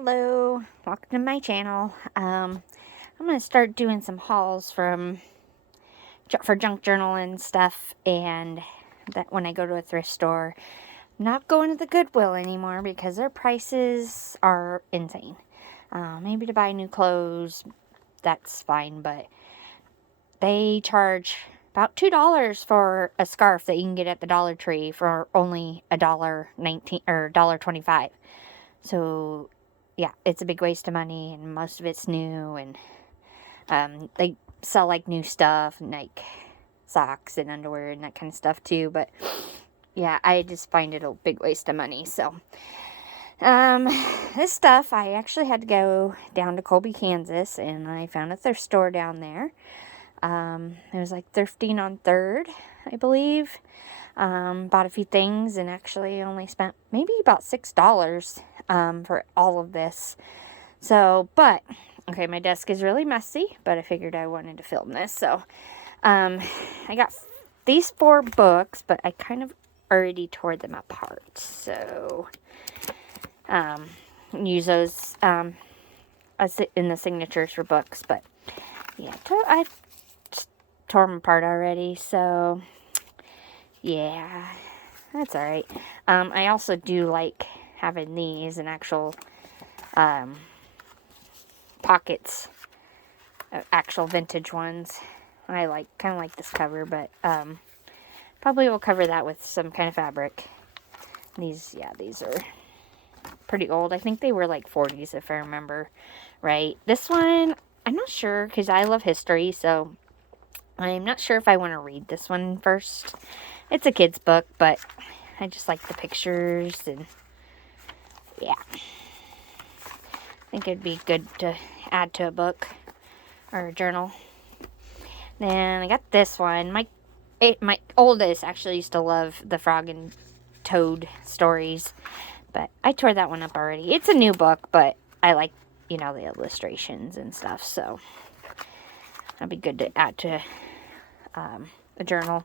Hello, welcome to my channel. I'm gonna start doing some hauls for junk journal and stuff, and that when I go to a thrift store. I'm not going to the Goodwill anymore because their prices are insane. Maybe to buy new clothes, that's fine, but they charge about $2 for a scarf that you can get at the Dollar Tree for only $1.19 or $1.25. So yeah, it's a big waste of money, and most of it's new, and they sell like new stuff and like socks and underwear and that kind of stuff too. But yeah, I just find it a big waste of money. So this stuff, I actually had to go down to Colby, Kansas, and I found a thrift store down there. It was like thrifting on 3rd, I believe. Bought a few things and actually only spent maybe about $6 for all of this. So, but, okay, my desk is really messy, but I figured I wanted to film this. So, I got these 4 books, but I kind of already tore them apart. So, use those in the signatures for books, but yeah, I tore them apart already, so yeah, that's alright. I also do like having these in actual pockets, actual vintage ones. I kind of like this cover, but probably will cover that with some kind of fabric. These are pretty old. I think they were like 40s if I remember right. This one, I'm not sure because I love history, so I'm not sure if I want to read this one first. It's a kid's book, but I just like the pictures, and yeah. I think it'd be good to add to a book or a journal. Then I got this one. My oldest actually used to love the Frog and Toad stories, but I tore that one up already. It's a new book, but I like, the illustrations and stuff, so that'd be good to add to a journal.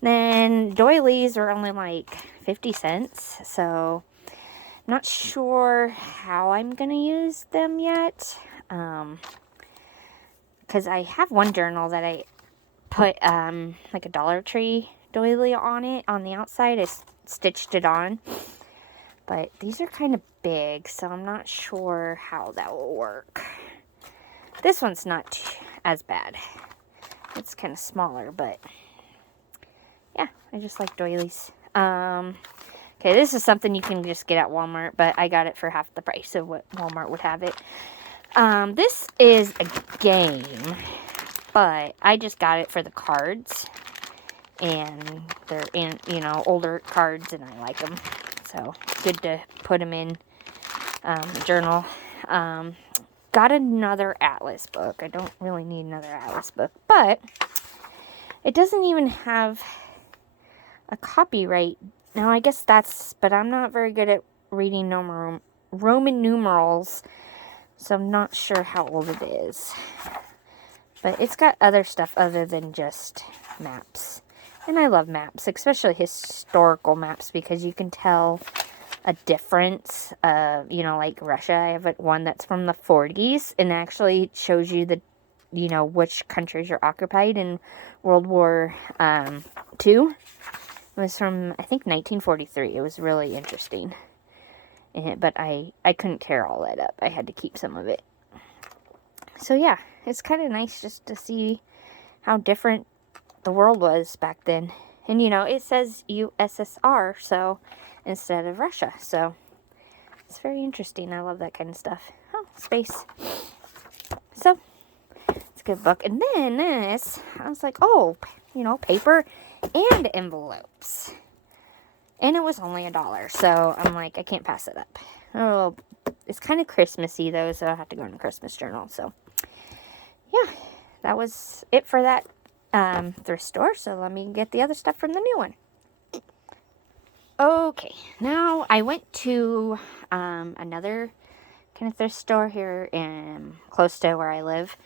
Then doilies are only like 50 cents, so I'm not sure how I'm gonna use them yet, because I have one journal that I put like a Dollar Tree doily on it on the outside. I stitched it on, but these are kind of big, so I'm not sure how that will work. This one's not as bad. It's kind of smaller, but yeah, I just like doilies. Okay, this is something you can just get at Walmart, but I got it for half the price of what Walmart would have it. This is a game, but I just got it for the cards, and they're in, older cards, and I like them, so good to put them in a journal. Got another Atlas book. I don't really need another Atlas book, but it doesn't even have a copyright. Now, I guess but I'm not very good at reading Roman numerals, so I'm not sure how old it is. But it's got other stuff other than just maps. And I love maps, especially historical maps, because you can tell a difference. Like Russia, I have one that's from the 40s, and actually shows you which countries are occupied in World War II. It was from, I think, 1943. It was really interesting. But I couldn't tear all that up. I had to keep some of it. So yeah, it's kind of nice just to see how different the world was back then. And it says USSR, so instead of Russia. So it's very interesting. I love that kind of stuff. Oh, space. So it's a good book. And then this, I was like, oh, paper and envelopes. And it was only $1. So I'm like, I can't pass it up. Oh, it's kind of Christmassy though, so I'll have to go in a Christmas journal. So yeah, that was it for that thrift store. So let me get the other stuff from the new one. Okay, now I went to another kind of thrift store here close to where I live,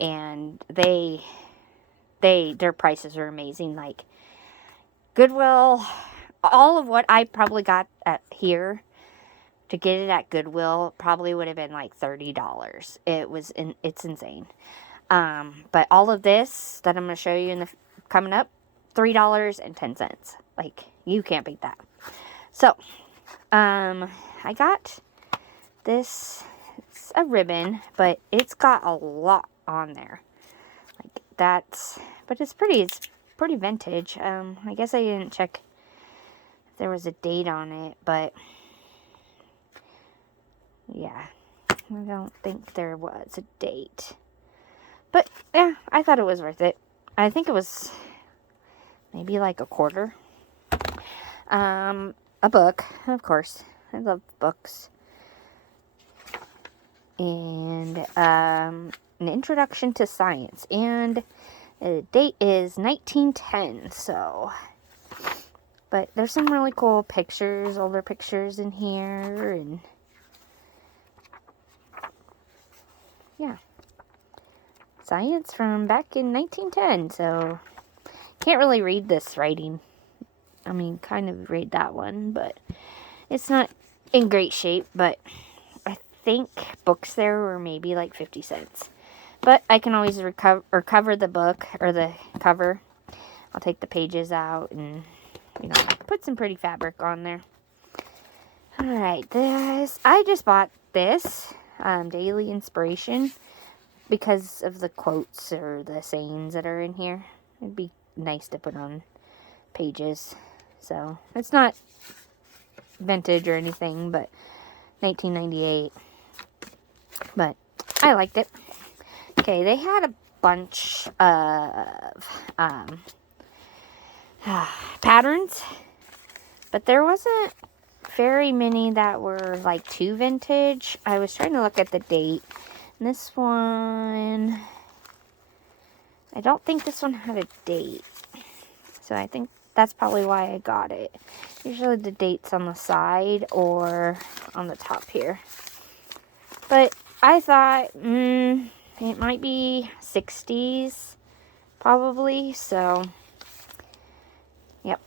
and their prices are amazing. Like Goodwill, all of what I probably got at here to get it at Goodwill probably would have been like $30. It's insane. But all of this that I'm going to show you coming up, $3.10. Like, you can't beat that. So, I got this. It's a ribbon, but it's got a lot on there. Like, but it's pretty vintage. I guess I didn't check if there was a date on it, but yeah, I don't think there was a date. But yeah, I thought it was worth it. I think it was maybe like a quarter. A book, of course. I love books. And an introduction to science. And the date is 1910. So, but there's some really cool pictures, older pictures in here, and yeah. Science from back in 1910, so can't really read this writing. I mean, kind of read that one, but it's not in great shape, but I think books there were maybe like 50 cents. But I can always cover the book, or the cover. I'll take the pages out and, put some pretty fabric on there. Alright, I just bought this, Daily Inspiration, because of the quotes or the sayings that are in here. It'd be nice to put on pages. So, it's not vintage or anything, but 1998. But I liked it. Okay, they had a bunch of patterns, but there wasn't very many that were like too vintage. I was trying to look at the date. This one, I don't think this one had a date. So I think that's probably why I got it. Usually the date's on the side or on the top here. But I thought, it might be 60s, probably. So, yep.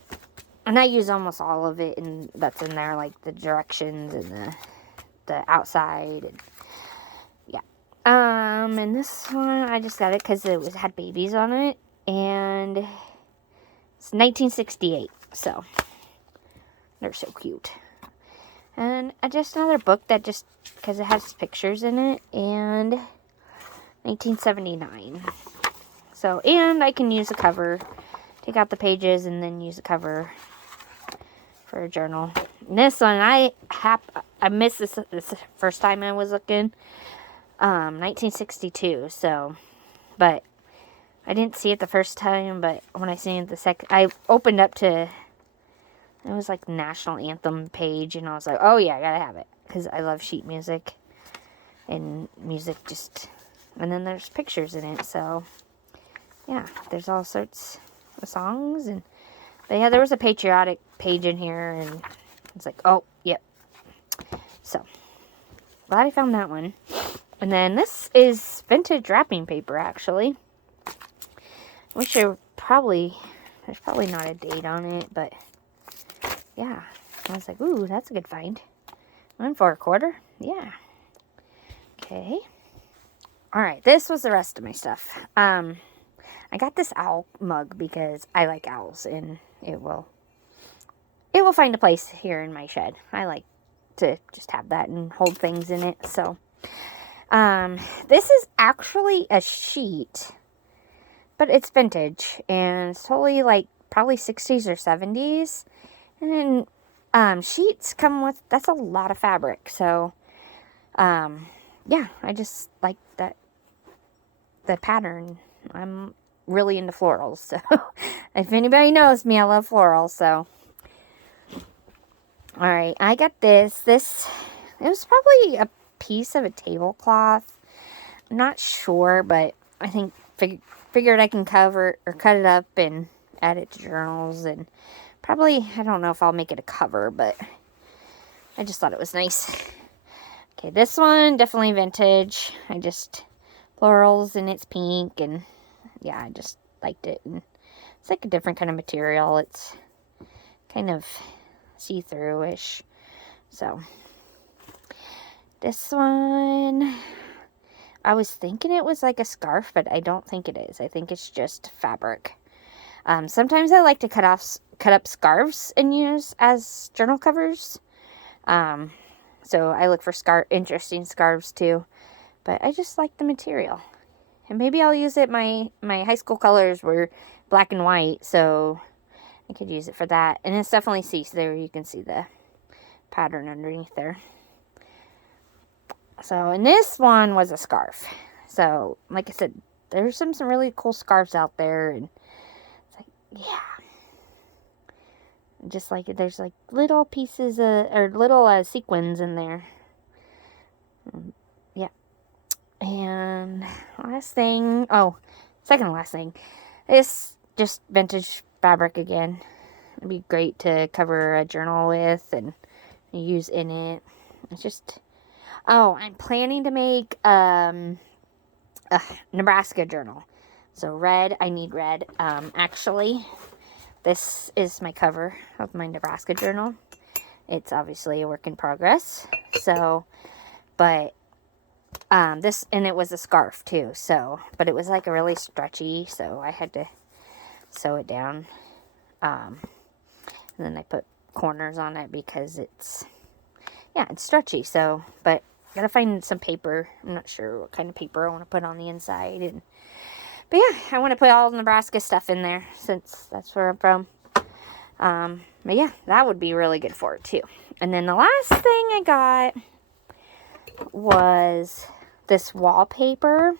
And I use almost all of it that's in there, like the directions and the outside and and this one, I just got it because it had babies on it, and it's 1968, so they're so cute. And just another book that because it has pictures in it, and 1979. So, and I can use a cover, take out the pages, and then use a cover for a journal. And this one, I missed this first time I was looking. 1962, so, but I didn't see it the first time, but when I seen it the second, I opened up to, it was like the national anthem page, and I was like, oh yeah, I gotta have it, because I love sheet music, and music and then there's pictures in it, so, yeah, there's all sorts of songs, but yeah, there was a patriotic page in here, and it's like, oh, yep, so, glad I found that one. And then this is vintage wrapping paper, actually. There's probably not a date on it, but yeah. I was like, ooh, that's a good find. One for a quarter? Yeah. Okay. Alright, this was the rest of my stuff. I got this owl mug because I like owls, and it will find a place here in my shed. I like to just have that and hold things in it, so... this is actually a sheet, but it's vintage, and it's totally like probably 60s or 70s, and, sheets come with, that's a lot of fabric, so, yeah, I just like the pattern. I'm really into florals, so, if anybody knows me, I love florals, so, alright, I got this, it was probably a piece of a tablecloth. I'm not sure, but I think figured I can cover or cut it up and add it to journals, and probably, I don't know if I'll make it a cover, but I just thought it was nice. Okay, this one, definitely vintage. Florals, and it's pink, and yeah, I just liked it. And it's like a different kind of material. It's kind of see-through-ish. So, This one, I was thinking it was like a scarf, but I don't think it is. I think it's just fabric. Sometimes I like to cut up scarves and use as journal covers. So I look for interesting scarves too. But I just like the material. And maybe I'll use it. My high school colors were black and white, so I could use it for that. And it's definitely see-through. You can see the pattern underneath there. So, and this one was a scarf. So, like I said, there's some really cool scarves out there. And it's like, yeah. Just like, there's like little pieces, or little sequins in there. Yeah. And last thing, second to last thing, is just vintage fabric again. It'd be great to cover a journal with and use in it. It's just, I'm planning to make a Nebraska journal. So red, I need red. Actually, this is my cover of my Nebraska journal. It's obviously a work in progress. So, but this, and it was a scarf too. So, but it was like a really stretchy, so I had to sew it down. And then I put corners on it because it's stretchy. So, but gotta find some paper. I'm not sure what kind of paper I want to put on the inside. But yeah, I want to put all Nebraska stuff in there since that's where I'm from. But yeah, that would be really good for it too. And then the last thing I got was this wallpaper.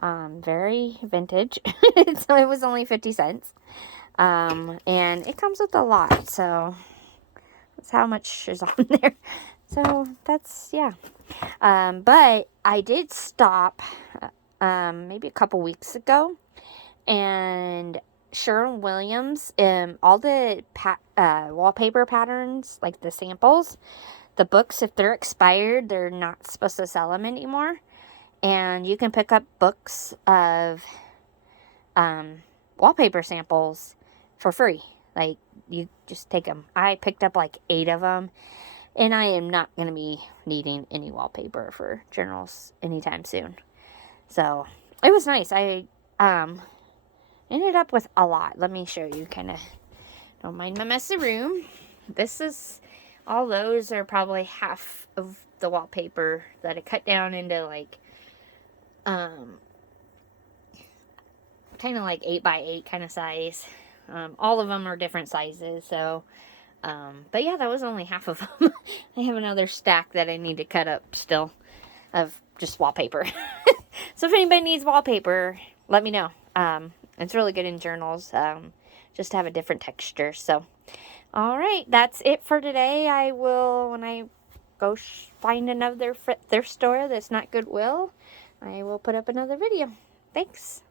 Very vintage. So it was only 50 cents. And it comes with a lot, so that's how much is on there. So that's, yeah. But I did stop, maybe a couple weeks ago, and Sherwin-Williams, all the wallpaper patterns, like the samples, the books, if they're expired, they're not supposed to sell them anymore. And you can pick up books of wallpaper samples for free. Like, you just take them. I picked up like 8 of them. And I am not going to be needing any wallpaper for journals anytime soon. So, it was nice. I ended up with a lot. Let me show you, kind of. Don't mind my messy room. All those are probably half of the wallpaper that I cut down into like, kind of like 8x8 kind of size. All of them are different sizes, so, but yeah, that was only half of them. I have another stack that I need to cut up still of just wallpaper. So if anybody needs wallpaper, let me know. It's really good in journals, just to have a different texture. So, all right, that's it for today. I will, when I go find another thrift store that's not Goodwill, I will put up another video. Thanks.